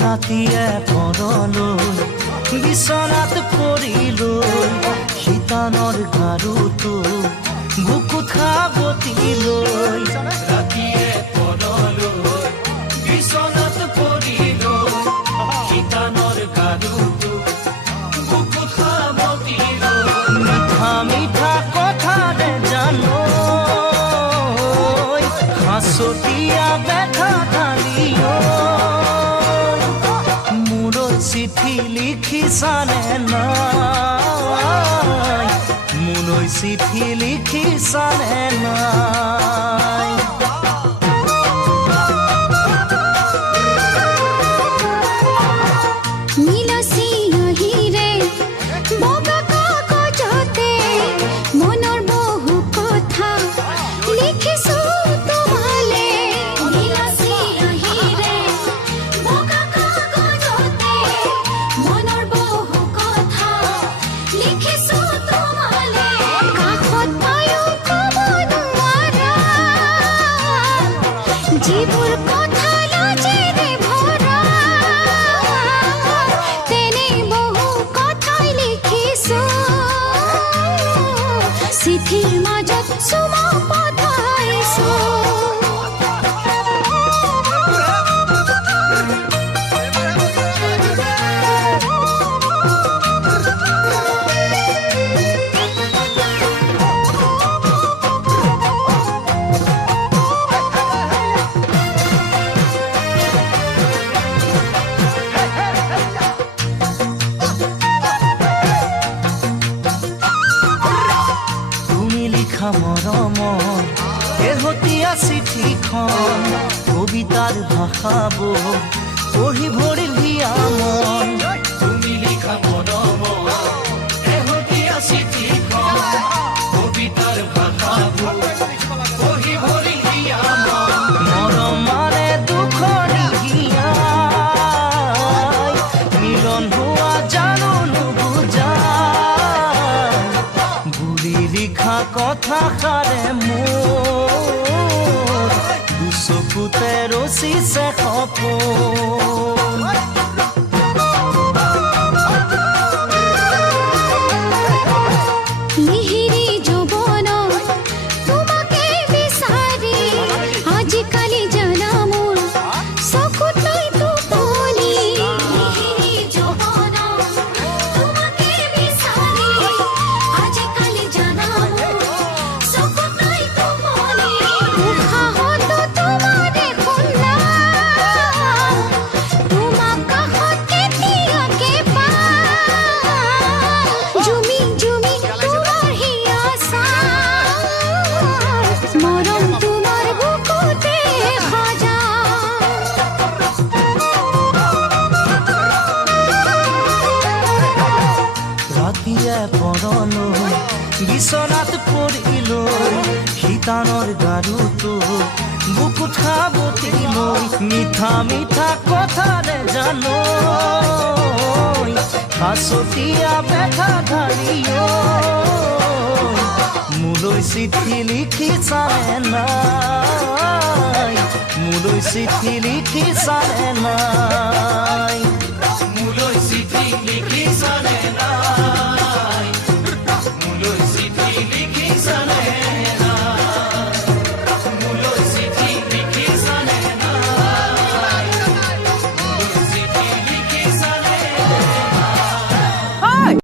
ৰাতিয়ে পৰলৈ বিচনাত পৰিলৈ শীতানৰ গাৰুটো বুকুত খাবতিলৈ ৰাতিয়ে পৰলৈ বিচনাত পৰিলৈ শীতানৰ গাৰুটো বুকুত খাবতিলৈ মিঠা মিঠা কথাৰে জানো হাঁচতীয়া ব্যথা ঢালিও চিঠি লিখিছানে নাই মোলৈ চিঠি লিখিছানে নাই চিঠিৰ মাজত চুমা পঠাইছো মৰমৰ শেহতীয়া চিঠিখন কবিতাৰ ভাষাবোৰ পঢ়ি ভৰিল হিয়া মন তুমি লিখা মৰমৰ শেহতীয়া চিঠিখন কবিতাৰ ভাষাবোৰ পঢ়ি ভৰিল হিয়া মন মৰমৰে দুখৰ হিয়াই মিলন হোৱা জানো নুবুজা লিখা কথা সাৰে মোৰ দুচকুতে ৰচিছে সপোন মিহিৰি যৌৱনত তোমাকে বিচাৰি আজিকালি জানা মোৰ চকুত নাই টোপনি মিহিৰি যৌৱনত তোমাকে বিচাৰি আজিকালি জানা মোৰ চকুত নাই টোপনি উশাহত তোমাৰে শুনা তোমাক কাষত কেতিয়াকে পাওঁ জুমি জুমি তোমাৰ হিয়া চাওঁ মৰম তোমাৰ বুকুতে সজা ৰাতিয়ে পৰলৈ বিচনাত পৰিলৈ শীতানৰ গাৰুটো বুকুত খাবতিলৈ মিঠা মিঠা কথাৰে জানো হাঁচতীয়া ব্যথা ঢালিও মোলৈ চিঠি লিখিছানে নাই মোলৈ চিঠি লিখিছানে নাই মোলৈ চিঠি লিখিছানে নাই